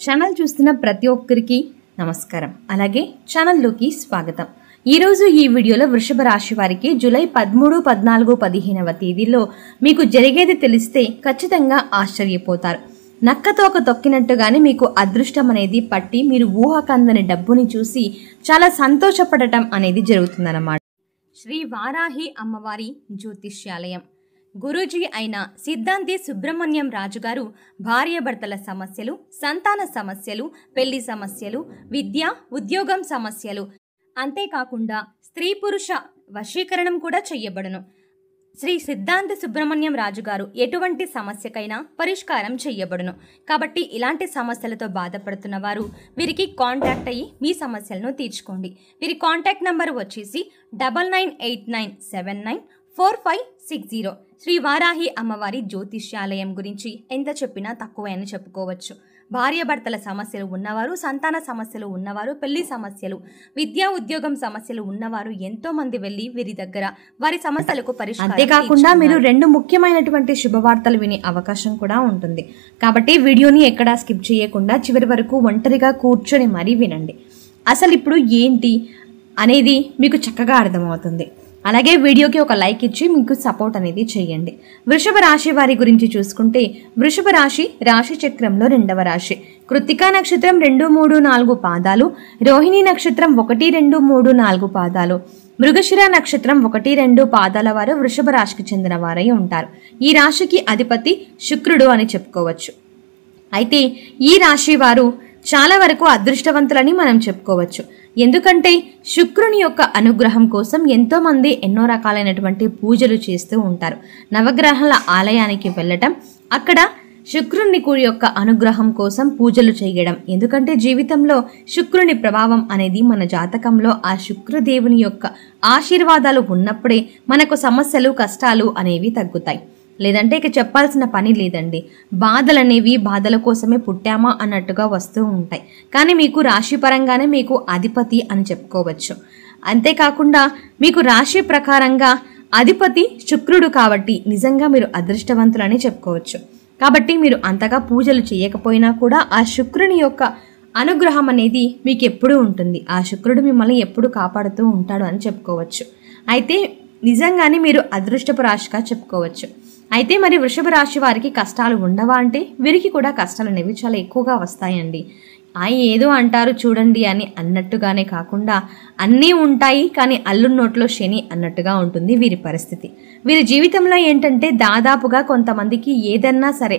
Channel చూస్తున్న ప్రతి ఒక్కరికి నమస్కారం. అలాగే ఛానల్లోకి స్వాగతం. ఈరోజు ఈ వీడియోలో వృషభ రాశి వారికి జూలై 13, 14, 15వ తేదీల్లో మీకు జరిగేది తెలిస్తే ఖచ్చితంగా ఆశ్చర్యపోతారు. నక్కతోక తొక్కినట్టుగానే మీకు అదృష్టం అనేది పట్టి మీరు ఊహకందని డబ్బుని చూసి చాలా సంతోషపడటం అనేది జరుగుతుందన్నమాట. శ్రీ వారాహి అమ్మవారి జ్యోతిష్యాలయం గురూజీ అయిన సిద్ధాంతి సుబ్రహ్మణ్యం రాజు గారు భార్యాభర్తల సమస్యలు, సంతాన సమస్యలు, పెళ్లి సమస్యలు, విద్య, ఉద్యోగం సమస్యలు, అంతేకాకుండా స్త్రీ పురుష వశీకరణం కూడా చెయ్యబడును. శ్రీ సిద్ధాంతి సుబ్రహ్మణ్యం రాజు గారు ఎటువంటి సమస్యకైనా పరిష్కారం చెయ్యబడును. కాబట్టి ఇలాంటి సమస్యలతో బాధపడుతున్న వారు వీరికి కాంటాక్ట్ అయ్యి మీ సమస్యలను తీర్చుకోండి. వీరి కాంటాక్ట్ నంబర్ వచ్చేసి 9989794560. శ్రీ వారాహి అమ్మవారి జ్యోతిష్యాలయం గురించి ఎంత చెప్పినా తక్కువే అని చెప్పుకోవచ్చు. భార్యాభర్తల సమస్యలు ఉన్నవారు, సంతాన సమస్యలు ఉన్నవారు, పెళ్లి సమస్యలు, విద్యా ఉద్యోగం సమస్యలు ఉన్నవారు ఎంతో మంది వెళ్ళి వీరి దగ్గర వారి సమస్యలకు పరిష్కారం. అంతేకాకుండా మీరు 2 ముఖ్యమైనటువంటి శుభవార్తలు వినే అవకాశం కూడా ఉంటుంది. కాబట్టి వీడియోని ఎక్కడా స్కిప్ చేయకుండా చివరి వరకు ఒంటరిగా కూర్చొని మరీ వినండి. అసలు ఇప్పుడు ఏంటి అనేది మీకు చక్కగా అర్థమవుతుంది. అలాగే వీడియోకి ఒక లైక్ ఇచ్చి మీకు సపోర్ట్ అనేది చేయండి. వృషభ రాశి వారి గురించి చూసుకుంటే వృషభ రాశి రాశి చక్రంలో 2వ రాశి. కృత్తికా నక్షత్రం 2, 3, 4 పాదాలు, రోహిణి నక్షత్రం 1, 2, 3, 4 పాదాలు, మృగశిర నక్షత్రం 1, 2 పాదాల వారు వృషభ రాశికి చెందిన వారై ఉంటారు. ఈ రాశికి అధిపతి శుక్రుడు అని చెప్పుకోవచ్చు. అయితే ఈ రాశి వారు చాలా వరకు అదృష్టవంతులని మనం చెప్పుకోవచ్చు. ఎందుకంటే శుక్రుని యొక్క అనుగ్రహం కోసం ఎంతోమంది ఎన్నో రకాలైనటువంటి పూజలు చేస్తూ ఉంటారు. నవగ్రహాల ఆలయానికి వెళ్ళటం, అక్కడ శుక్రుని యొక్క అనుగ్రహం కోసం పూజలు చేయడం. ఎందుకంటే జీవితంలో శుక్రుని ప్రభావం అనేది మన జాతకంలో ఆ శుక్రదేవుని యొక్క ఆశీర్వాదాలు ఉన్నప్పుడే మనకు సమస్యలు, కష్టాలు అనేవి తగ్గుతాయి. లేదంటే ఇక చెప్పాల్సిన పని లేదండి. బాధలు అనేవి బాధల కోసమే పుట్టామా అన్నట్టుగా వస్తూ ఉంటాయి. కానీ మీకు రాశి పరంగానే మీకు అధిపతి అని చెప్పుకోవచ్చు. అంతేకాకుండా మీకు రాశి ప్రకారంగా అధిపతి శుక్రుడు కాబట్టి నిజంగా మీరు అదృష్టవంతులని చెప్పుకోవచ్చు. కాబట్టి మీరు అంతగా పూజలు చేయకపోయినా కూడా ఆ శుక్రుని యొక్క అనుగ్రహం అనేది మీకు ఎప్పుడూ ఉంటుంది. ఆ శుక్రుడు మిమ్మల్ని ఎప్పుడు కాపాడుతూ ఉంటాడు అని చెప్పుకోవచ్చు. అయితే నిజంగానే మీరు అదృష్టపు రాశిగా చెప్పుకోవచ్చు. అయితే మరి వృషభ రాశి వారికి కష్టాలు ఉండవా అంటే వీరికి కూడా కష్టాలు అనేవి చాలా ఎక్కువగా వస్తాయండి. ఏదో అంటారు చూడండి అని అన్నట్టుగానే కాకుండా అన్నీ ఉంటాయి, కానీ అల్లు నోట్లో శని అన్నట్టుగా ఉంటుంది వీరి పరిస్థితి. వీరి జీవితంలో ఏంటంటే దాదాపుగా కొంతమందికి ఏదన్నా సరే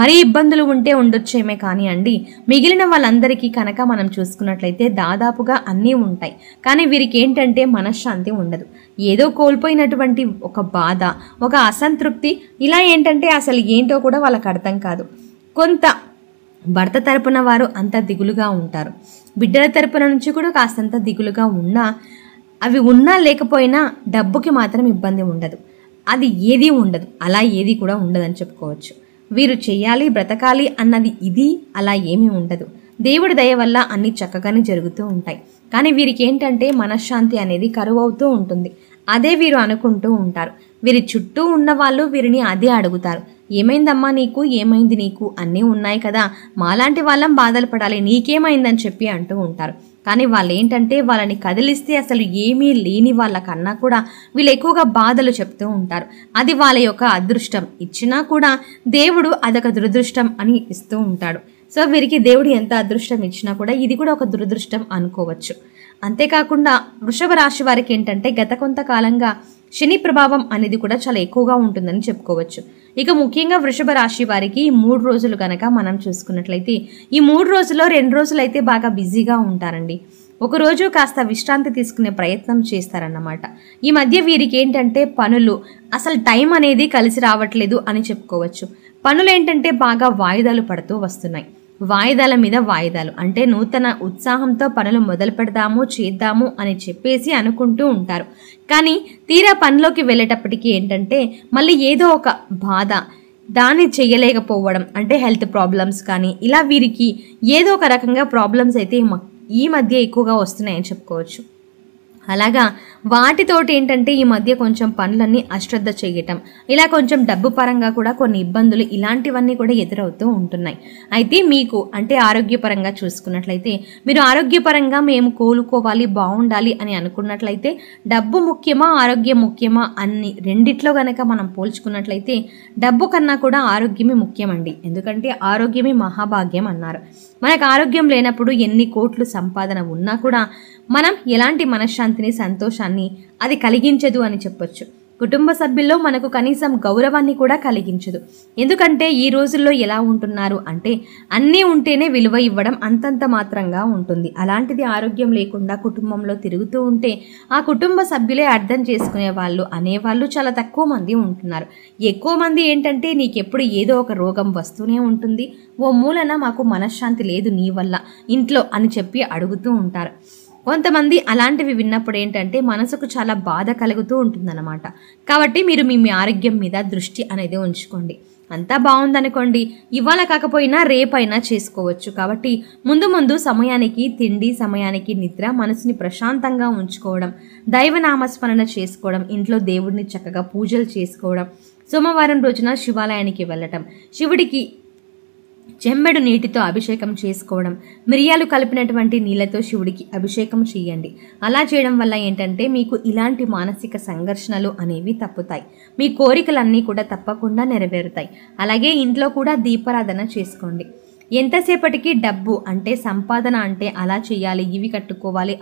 మరీ ఇబ్బందులు ఉంటే ఉండొచ్చేమే కానీ అండి మిగిలిన వాళ్ళందరికీ కనుక మనం చూసుకున్నట్లయితే దాదాపుగా అన్నీ ఉంటాయి. కానీ వీరికి ఏంటంటే మనశ్శాంతి ఉండదు. ఏదో కోల్పోయినటువంటి ఒక బాధ, ఒక అసంతృప్తి, ఇలా ఏంటంటే అసలు ఏంటో కూడా వాళ్ళకి అర్థం కాదు. కొంత భర్త తరపున వారు అంత దిగులుగా ఉంటారు. బిడ్డల తరపున నుంచి కూడా కాస్తంత దిగులుగా ఉన్నా, అవి ఉన్నా లేకపోయినా డబ్బుకి మాత్రం ఇబ్బంది ఉండదు. అది ఏది ఉండదు, అలా ఏది కూడా ఉండదని చెప్పుకోవచ్చు. వీరు చెయ్యాలి, బ్రతకాలి అన్నది ఇది అలా ఏమీ ఉండదు. దేవుడి దయ వల్ల అన్నీ చక్కగానే జరుగుతూ ఉంటాయి. కానీ వీరికి ఏంటంటే మనశ్శాంతి అనేది కరువు అవుతూ ఉంటుంది. అదే వీరు అనుకుంటూ ఉంటారు. వీరి చుట్టూ ఉన్న వాళ్ళు వీరిని అదే అడుగుతారు. ఏమైందమ్మా నీకు, ఏమైంది నీకు, అన్నీ ఉన్నాయి కదా, మాలాంటి వాళ్ళం బాధలు పడాలి, నీకేమైందని చెప్పి అంటూ ఉంటారు. కానీ వాళ్ళు ఏంటంటే వాళ్ళని కదిలిస్తే అసలు ఏమీ లేని వాళ్ళకన్నా కూడా వీళ్ళు ఎక్కువగా బాధలు చెప్తూ ఉంటారు. అది వాళ్ళ యొక్క అదృష్టం. ఇచ్చినా కూడా దేవుడు అదొక దురదృష్టం అని ఇస్తూ ఉంటాడు. సో వీరికి దేవుడు ఎంత అదృష్టం ఇచ్చినా కూడా ఇది కూడా ఒక దురదృష్టం అనుకోవచ్చు. అంతేకాకుండా వృషభ రాశి వారికి ఏంటంటే గత కొంతకాలంగా శని ప్రభావం అనేది కూడా చాలా ఎక్కువగా ఉంటుందని చెప్పుకోవచ్చు. ఇక ముఖ్యంగా వృషభ రాశి వారికి ఈ 3 రోజులు కనుక మనం చూసుకున్నట్లయితే ఈ 3 రోజుల్లో 2 రోజులు అయితే బాగా బిజీగా ఉంటారండి. ఒకరోజు కాస్త విశ్రాంతి తీసుకునే ప్రయత్నం చేస్తారన్నమాట. ఈ మధ్య వీరికి ఏంటంటే పనులు అసలు టైం అనేది కలిసి రావట్లేదు అని చెప్పుకోవచ్చు. పనులు ఏంటంటే బాగా వాయిదాలు పడుతూ వస్తున్నాయి. వాయిదాల మీద వాయిదాలు, అంటే నూతన ఉత్సాహంతో పనులు మొదలు పెడదాము, చేద్దాము అని చెప్పేసి అనుకుంటూ ఉంటారు. కానీ తీరా పనిలోకి వెళ్ళేటప్పటికి ఏంటంటే మళ్ళీ ఏదో ఒక బాధ, దాన్ని చేయలేకపోవడం, అంటే హెల్త్ ప్రాబ్లమ్స్ కానీ ఇలా వీరికి ఏదో ఒక రకంగా ప్రాబ్లమ్స్ అయితే ఈ మధ్య ఎక్కువగా వస్తున్నాయని చెప్పుకోవచ్చు. అలాగా వాటితోటి ఏంటంటే ఈ మధ్య కొంచెం పనులన్నీ అశ్రద్ధ చేయటం, ఇలా కొంచెం డబ్బు పరంగా కూడా కొన్ని ఇబ్బందులు ఇలాంటివన్నీ కూడా ఎదురవుతూ ఉంటున్నాయి. అయితే మీకు అంటే ఆరోగ్యపరంగా చూసుకున్నట్లయితే మీరు ఆరోగ్యపరంగా మేము కోలుకోవాలి, బాగుండాలి అని అనుకున్నట్లయితే డబ్బు ముఖ్యమా, ఆరోగ్యం ముఖ్యమా అన్ని రెండిట్లో గనక మనం పోల్చుకున్నట్లయితే డబ్బు కన్నా కూడా ఆరోగ్యమే ముఖ్యమండి. ఎందుకంటే ఆరోగ్యమే మహాభాగ్యం అన్నారు. మనకు ఆరోగ్యం లేనప్పుడు ఎన్ని కోట్లు సంపాదన ఉన్నా కూడా మనం ఎలాంటి మనశ్శాంతిని, సంతోషాన్ని అది కలిగించదు అని చెప్పొచ్చు. కుటుంబ సభ్యుల్లో మనకు కనీసం గౌరవాన్ని కూడా కలిగించదు. ఎందుకంటే ఈ రోజుల్లో ఎలా ఉంటున్నారు అంటే అన్నీ ఉంటేనే విలువ ఇవ్వడం అంతంత మాత్రంగా ఉంటుంది. అలాంటిది ఆరోగ్యం లేకుండా కుటుంబంలో తిరుగుతూ ఉంటే ఆ కుటుంబ సభ్యులే అర్థం చేసుకునే వాళ్ళు అనేవాళ్ళు చాలా తక్కువ మంది ఉంటున్నారు. ఎక్కువ మంది ఏంటంటే నీకెప్పుడు ఏదో ఒక రోగం వస్తూనే ఉంటుంది, ఓ మూలన మాకు మనశ్శాంతి లేదు నీ వల్ల ఇంట్లో అని చెప్పి అడుగుతూ ఉంటారు. కొంతమంది అలాంటివి విన్నప్పుడు ఏంటంటే మనసుకు చాలా బాధ కలుగుతూ ఉంటుందన్నమాట. కాబట్టి మీరు మీ ఆరోగ్యం మీద దృష్టి అనేది ఉంచుకోండి. అంతా బాగుందనుకోండి, ఇవాళ కాకపోయినా రేపైనా చేసుకోవచ్చు. కాబట్టి ముందు ముందు సమయానికి తిండి, సమయానికి నిద్ర, మనసుని ప్రశాంతంగా ఉంచుకోవడం, దైవనామస్మరణ చేసుకోవడం, ఇంట్లో దేవుడిని చక్కగా పూజలు చేసుకోవడం, సోమవారం రోజున శివాలయానికి వెళ్ళటం, శివుడికి చెంబెడు నీటితో అభిషేకం చేసుకోవడం, మిరియాలు కలిపినటువంటి నీళ్ళతో శివుడికి అభిషేకం చేయండి. అలా చేయడం వల్ల ఏంటంటే మీకు ఇలాంటి మానసిక సంఘర్షణలు అనేవి తప్పుతాయి. మీ కోరికలన్నీ కూడా తప్పకుండా నెరవేరుతాయి. అలాగే ఇంట్లో కూడా దీపారాధన చేసుకోండి. ఎంతసేపటికి డబ్బు అంటే సంపాదన అంటే అలా చేయాలి, ఇవి కట్టుకోవాలి,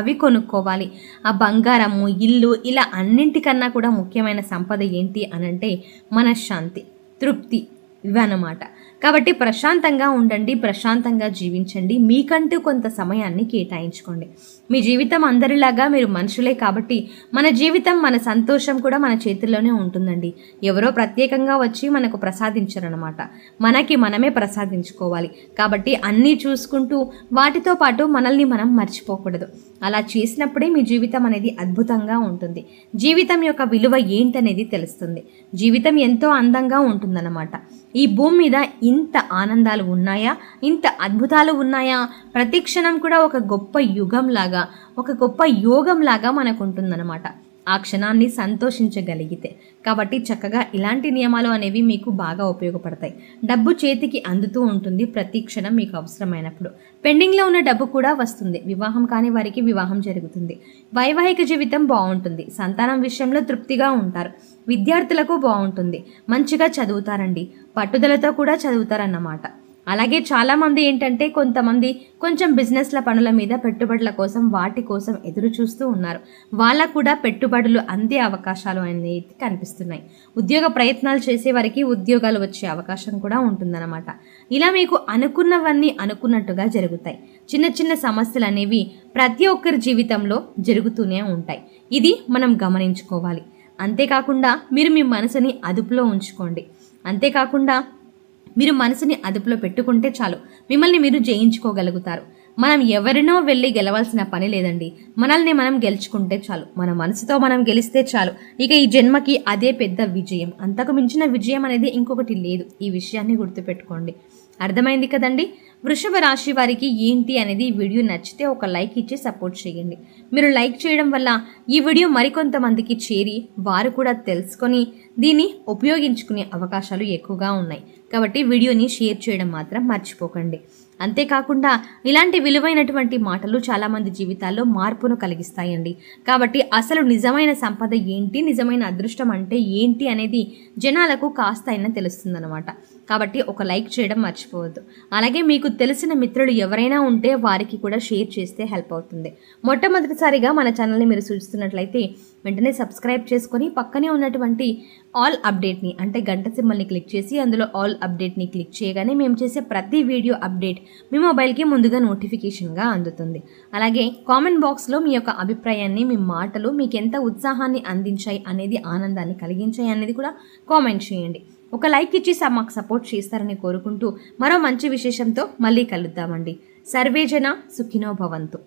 అవి కొనుక్కోవాలి, ఆ బంగారము, ఇల్లు ఇలా అన్నింటికన్నా కూడా ముఖ్యమైన సంపద ఏంటి అనంటే మనశ్శాంతి, తృప్తి ఇవన్నమాట. కాబట్టి ప్రశాంతంగా ఉండండి, ప్రశాంతంగా జీవించండి, మీకంటూ కొంత సమయాన్ని కేటాయించుకోండి. మీ జీవితం అందరిలాగా మీరు మనుషులే కాబట్టి మన జీవితం, మన సంతోషం కూడా మన చేతుల్లోనే ఉంటుందండి. ఎవరో ప్రత్యేకంగా వచ్చి మనకు ప్రసాదించరనమాట, మనకి మనమే ప్రసాదించుకోవాలి. కాబట్టి అన్నీ చూసుకుంటూ వాటితో పాటు మనల్ని మనం మర్చిపోకూడదు. అలా చేసినప్పుడే మీ జీవితం అనేది అద్భుతంగా ఉంటుంది. జీవితం యొక్క విలువ ఏంటనేది తెలుస్తుంది. జీవితం ఎంతో అందంగా ఉంటుందన్నమాట. ఈ భూమి మీద ఇంత ఆనందాలు ఉన్నాయా, ఇంత అద్భుతాలు ఉన్నాయా, ప్రతి క్షణం కూడా ఒక గొప్ప యుగంలాగా, ఒక గొప్ప యోగంలాగా మనకు ఉంటుందన్నమాట ఆ క్షణాన్ని సంతోషించగలిగితే. కాబట్టి చక్కగా ఇలాంటి నియమాలు అనేవి మీకు బాగా ఉపయోగపడతాయి. డబ్బు చేతికి అందుతూ ఉంటుంది ప్రతి క్షణం మీకు అవసరమైనప్పుడు. పెండింగ్లో ఉన్న డబ్బు కూడా వస్తుంది. వివాహం కాని వారికి వివాహం జరుగుతుంది. వైవాహిక జీవితం బాగుంటుంది. సంతానం విషయంలో తృప్తిగా ఉంటారు. విద్యార్థులకు బాగుంటుంది. మంచిగా చదువుతారండి, పట్టుదలతో కూడా చదువుతారన్నమాట. అలాగే చాలామంది ఏంటంటే కొంతమంది కొంచెం బిజినెస్ల పనుల మీద పెట్టుబడుల కోసం వాటి కోసం ఎదురు చూస్తూ ఉన్నారు. వాళ్ళకు కూడా పెట్టుబడులు అందే అవకాశాలు అనేది కనిపిస్తున్నాయి. ఉద్యోగ ప్రయత్నాలు చేసే వారికి ఉద్యోగాలు వచ్చే అవకాశం కూడా ఉంటుందన్నమాట. ఇలా మీకు అనుకున్నవన్నీ అనుకున్నట్టుగా జరుగుతాయి. చిన్న చిన్న సమస్యలు అనేవి ప్రతి ఒక్కరి జీవితంలో జరుగుతూనే ఉంటాయి. ఇది మనం గమనించుకోవాలి. అంతేకాకుండా మీరు మీ మనసుని అదుపులో ఉంచుకోండి. అంతేకాకుండా మీరు మనసుని అదుపులో పెట్టుకుంటే చాలు, మిమ్మల్ని మీరు జయించుకోగలుగుతారు. మనం ఎవరినో వెళ్ళి గెలవాల్సిన పని లేదండి. మనల్ని మనం గెలుచుకుంటే చాలు, మన మనసుతో మనం గెలిస్తే చాలు. ఇక ఈ జన్మకి అదే పెద్ద విజయం. అంతకు మించిన విజయం అనేది ఇంకొకటి లేదు. ఈ విషయాన్ని గుర్తుపెట్టుకోండి. అర్థమైంది కదండి? వృషభ రాశి వారికి ఏంటి అనేది ఈ వీడియో నచ్చితే ఒక లైక్ ఇచ్చి సపోర్ట్ చేయండి. మీరు లైక్ చేయడం వల్ల ఈ వీడియో మరికొంతమందికి చేరి వారు కూడా తెలుసుకొని దీన్ని ఉపయోగించుకునే అవకాశాలు ఎక్కువగా ఉన్నాయి. కాబట్టి వీడియోని షేర్ చేయడం మాత్రం మర్చిపోకండి. అంతేకాకుండా ఇలాంటి విలువైనటువంటి మాటలు చాలామంది జీవితాల్లో మార్పును కలిగిస్తాయండి. కాబట్టి అసలు నిజమైన సంపద ఏంటి, నిజమైన అదృష్టం అంటే ఏంటి అనేది జనాలకు కాస్త అయినా తెలుస్తుందన్నమాట. కాబట్టి ఒక లైక్ చేయడం మర్చిపోవద్దు. అలాగే మీకు తెలిసిన మిత్రులు ఎవరైనా ఉంటే వారికి కూడా షేర్ చేస్తే హెల్ప్ అవుతుంది. మొట్టమొదటిసారిగా మన ఛానల్ని మీరు చూస్తున్నట్లయితే వెంటనే సబ్స్క్రైబ్ చేసుకొని పక్కనే ఉన్నటువంటి ఆల్ అప్డేట్ని అంటే గంట సింబల్ని క్లిక్ చేసి అందులో ఆల్ అప్డేట్ని క్లిక్ చేయగానే మేము చేసే ప్రతి వీడియో అప్డేట్ మీ మొబైల్కి ముందుగా నోటిఫికేషన్గా అందుతుంది. అలాగే కామెంట్ బాక్స్లో మీ యొక్క అభిప్రాయాన్ని, మీ మాటలు మీకు ఎంత ఉత్సాహాన్ని అందించాయి అనేది, ఆనందాన్ని కలిగించాయి అనేది కూడా కామెంట్ చేయండి. ఒక లైక్ ఇచ్చి మాకు సపోర్ట్ చేస్తారని కోరుకుంటూ మరో మంచి విశేషంతో మళ్ళీ కలుద్దామండి. సర్వేజన సుఖినో భవంతు.